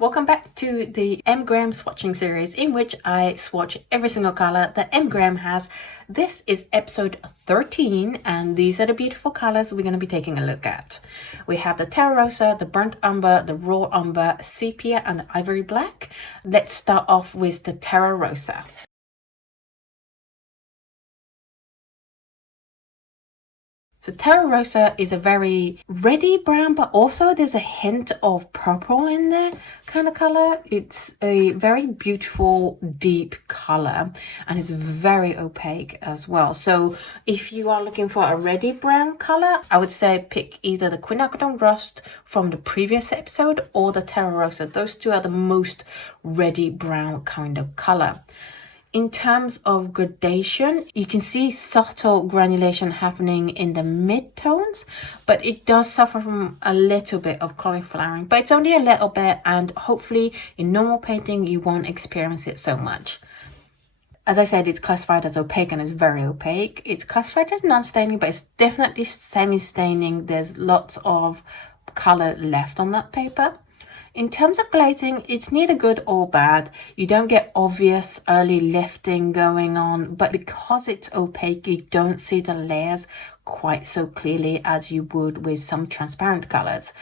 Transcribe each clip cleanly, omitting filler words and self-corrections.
Welcome back to the M-Gram swatching series in which I swatch every single color that M-Gram has. This is episode 13 and these are the beautiful colors we're going to be taking a look at. We have the Terra Rosa, the Burnt Umber, the Raw Umber, Sepia and Ivory Black. Let's start off with the Terra Rosa. So Terra Rosa is a very reddy brown, but also there's a hint of purple in there kind of color. It's a very beautiful, deep color, and it's very opaque as well. So if you are looking for a reddy brown color, I would say pick either the Quinacridone Rust from the previous episode or the Terra Rosa. Those two are the most reddy brown kind of color. In terms of gradation, you can see subtle granulation happening in the mid-tones, but it does suffer from a little bit of cauliflowering, but it's only a little bit, and hopefully in normal painting you won't experience it so much. As I said, it's classified as opaque and it's very opaque. It's classified as non-staining, but it's definitely semi-staining. There's lots of color left on that paper. In terms of glazing, it's neither good or bad. You don't get obvious early lifting going on, but because it's opaque, you don't see the layers quite so clearly as you would with some transparent colors.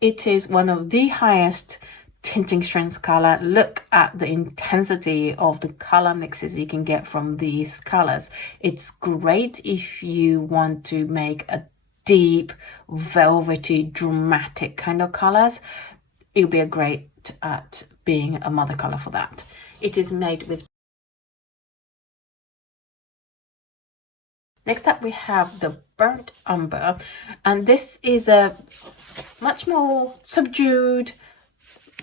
It is one of the highest tinting strengths color. Look at the intensity of the color mixes you can get from these colors. It's great if you want to make a deep, velvety, dramatic kind of colors. It'll be a great at being a mother color for that. It is made with. Next up we have the Burnt Umber, and this is a much more subdued,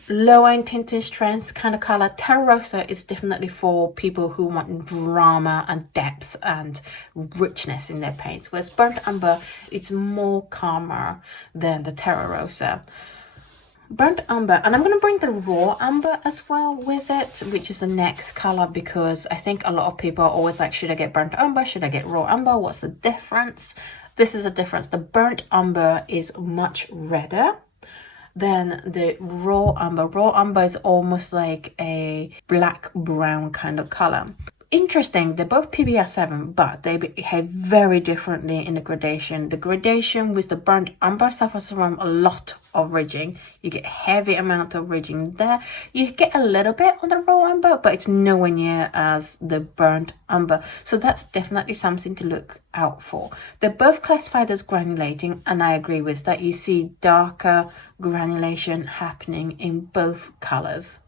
lower in tinting strength kind of color. Terra Rosa is definitely for people who want drama and depth and richness in their paints, whereas Burnt Umber, it's more calmer than the Terra Rosa. Burnt Umber, and I'm going to bring the Raw Umber as well with it, which is the next color, because I think a lot of people are always like, should I get Burnt Umber, should I get Raw Umber, what's the difference? This is a difference. The Burnt Umber is much redder than the Raw Umber. Raw Umber is almost like a black brown kind of color. Interesting, they're both PBR7, but they behave very differently in the gradation. The gradation with the Burnt Umber suffers from a lot of ridging. You get heavy amount of ridging there. You get a little bit on the Raw Umber, but it's nowhere near as the Burnt Umber. So that's definitely something to look out for. They're both classified as granulating, and I agree with that. You see darker granulation happening in both colors.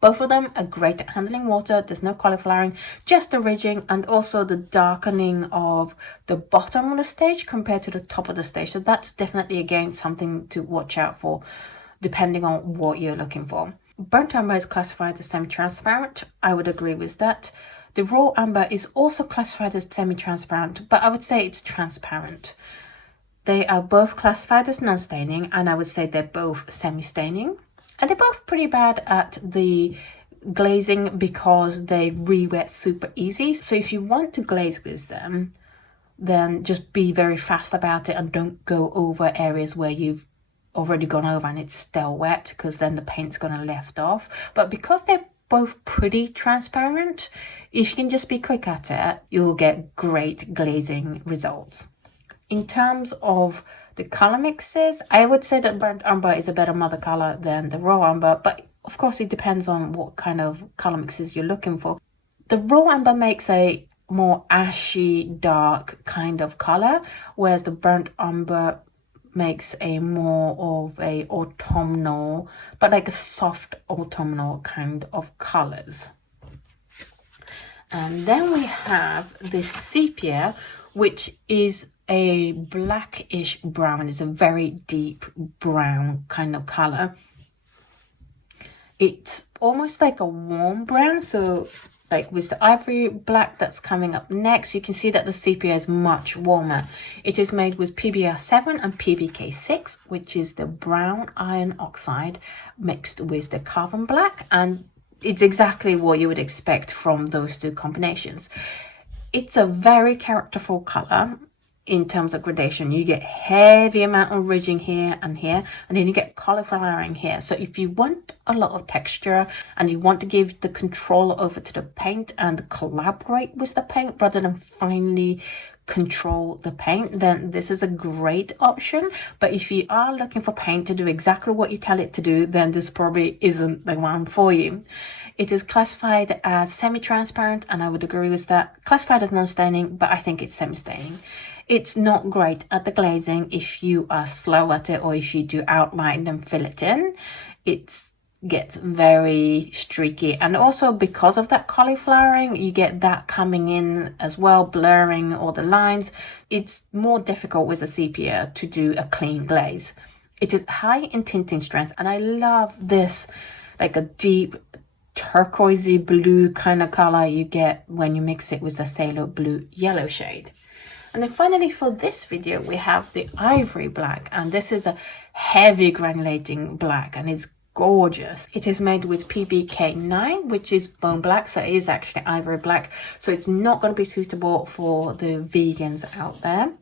Both of them are great at handling water. There's no cauliflowering, just the ridging and also the darkening of the bottom of the stage compared to the top of the stage. So that's definitely, again, something to watch out for depending on what you're looking for. Burnt Umber is classified as semi-transparent. I would agree with that. The Raw Umber is also classified as semi-transparent, but I would say it's transparent. They are both classified as non-staining, and I would say they're both semi-staining. And they're both pretty bad at the glazing because they re-wet super easy. So if you want to glaze with them, then just be very fast about it and don't go over areas where you've already gone over and it's still wet, because then the paint's going to lift off. But because they're both pretty transparent, if you can just be quick at it, you'll get great glazing results. In terms of the color mixes, I would say that Burnt Umber is a better mother color than the Raw Umber, but of course it depends on what kind of color mixes you're looking for. The Raw Umber makes a more ashy, dark kind of color, whereas the Burnt Umber makes a more of a autumnal, but like a soft autumnal kind of colors. And then we have the Sepia, which is a blackish brown. It's a very deep brown kind of color. It's almost like a warm brown, so like with the Ivory Black that's coming up next, you can see that the Sepia is much warmer. It is made with PBR7 and PBK6, which is the brown iron oxide mixed with the carbon black, and it's exactly what you would expect from those two combinations. It's a very characterful color. in terms of gradation. You get heavy amount of ridging here, and then you get cauliflowering here. So if you want a lot of texture and you want to give the control over to the paint and collaborate with the paint rather than finally control the paint, then this is a great option. But if you are looking for paint to do exactly what you tell it to do, then this probably isn't the one for you. It is classified as semi-transparent, and I would agree with that. Classified as non-staining, but I think it's semi-staining. It's not great at the glazing if you are slow at it, or if you do outline and fill it in. It gets very streaky, and also because of that cauliflowering, you get that coming in as well, blurring all the lines. It's more difficult with a sepia to do a clean glaze. It is high in tinting strength, and I love this, like a deep turquoisey blue kind of color you get when you mix it with the phthalo blue yellow shade. And then finally for this video, we have the ivory black, and this is a heavy granulating black, and it's gorgeous. It is made with PBK9, which is bone black, so it is actually ivory black, so it's not going to be suitable for the vegans out there.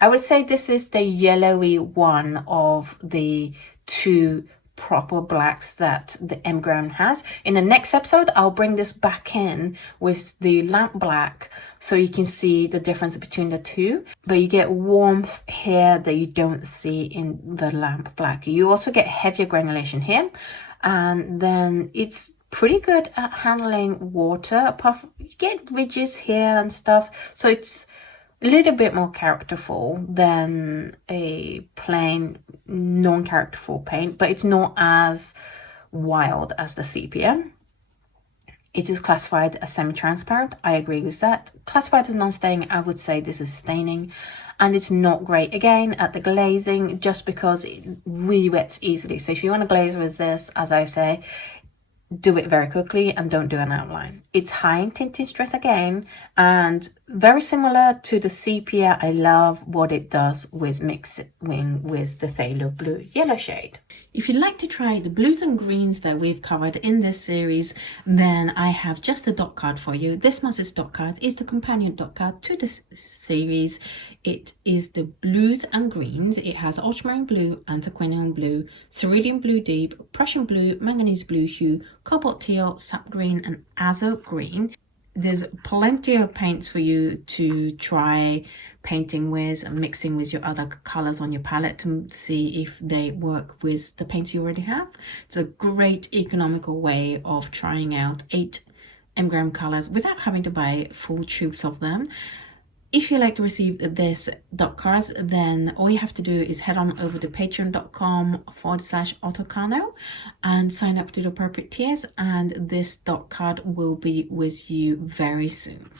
I would say this is the yellowy one of the two proper blacks that the Emgram has. In the next episode, I'll bring this back in with the lamp black so you can see the difference between the two, but you get warmth here that you don't see in the lamp black. You also get heavier granulation here, and then it's pretty good at handling water. You get ridges here and stuff, so it's a little bit more characterful than a plain non-characterful paint, but it's not as wild as the sepia. It is classified as semi-transparent. I agree with that. Classified as non-staining, I would say this is staining, and it's not great again at the glazing just because it really wets easily. So if you want to glaze with this, as I say, do it very quickly and don't do an outline. It's high in tinting strength again, and very similar to the sepia. I love what it does with mixing with the phthalo blue yellow shade. If you'd like to try the blues and greens that we've covered in this series, then I have just the dot card for you. This month's dot card is the companion dot card to this series. It is the blues and greens. It has ultramarine blue, anthraquinone blue, cerulean blue deep, Prussian blue, manganese blue hue, cobalt teal, sap green, and azo green. There's plenty of paints for you to try painting with and mixing with your other colors on your palette to see if they work with the paints you already have. It's a great economical way of trying out 8 Emgram colors without having to buy full tubes of them. If you like to receive this dot cards, then all you have to do is head on over to patreon.com/Oto Kano and sign up to the appropriate tiers, and this dot card will be with you very soon.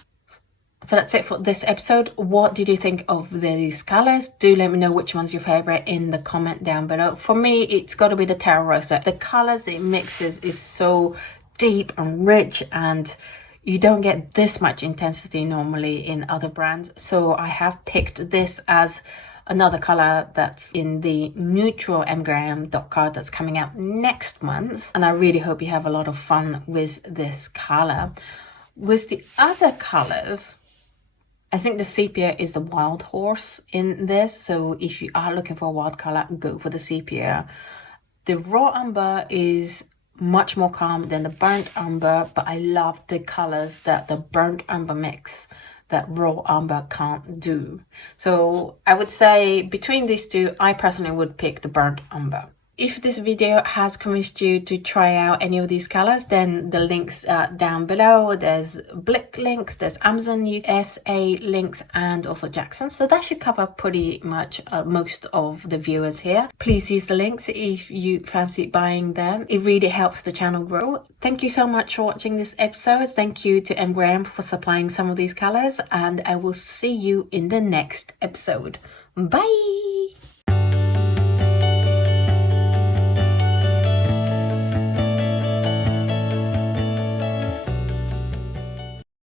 So that's it for this episode. What did you think of these colors? Do let me know which one's your favorite in the comment down below. For me, it's got to be the Terra Rosa. The colors it mixes is so deep and rich, and you don't get this much intensity normally in other brands. So I have picked this as another color that's in the neutral Emgram dot card that's coming out next month. And I really hope you have a lot of fun with this color. With the other colors, I think the sepia is the wild horse in this. So if you are looking for a wild color, go for the sepia. The raw umber is much more calm than the burnt umber, but I love the colors that the burnt umber mix that raw umber can't do. So I would say between these two, I personally would pick the burnt umber. If this video has convinced you to try out any of these colors, then the links are down below. There's Blick links, there's Amazon USA links, and also Jackson. So that should cover pretty much most of the viewers here. Please use the links if you fancy buying them. It really helps the channel grow. Thank you so much for watching this episode. Thank you to Emgram for supplying some of these colors, and I will see you in the next episode. Bye!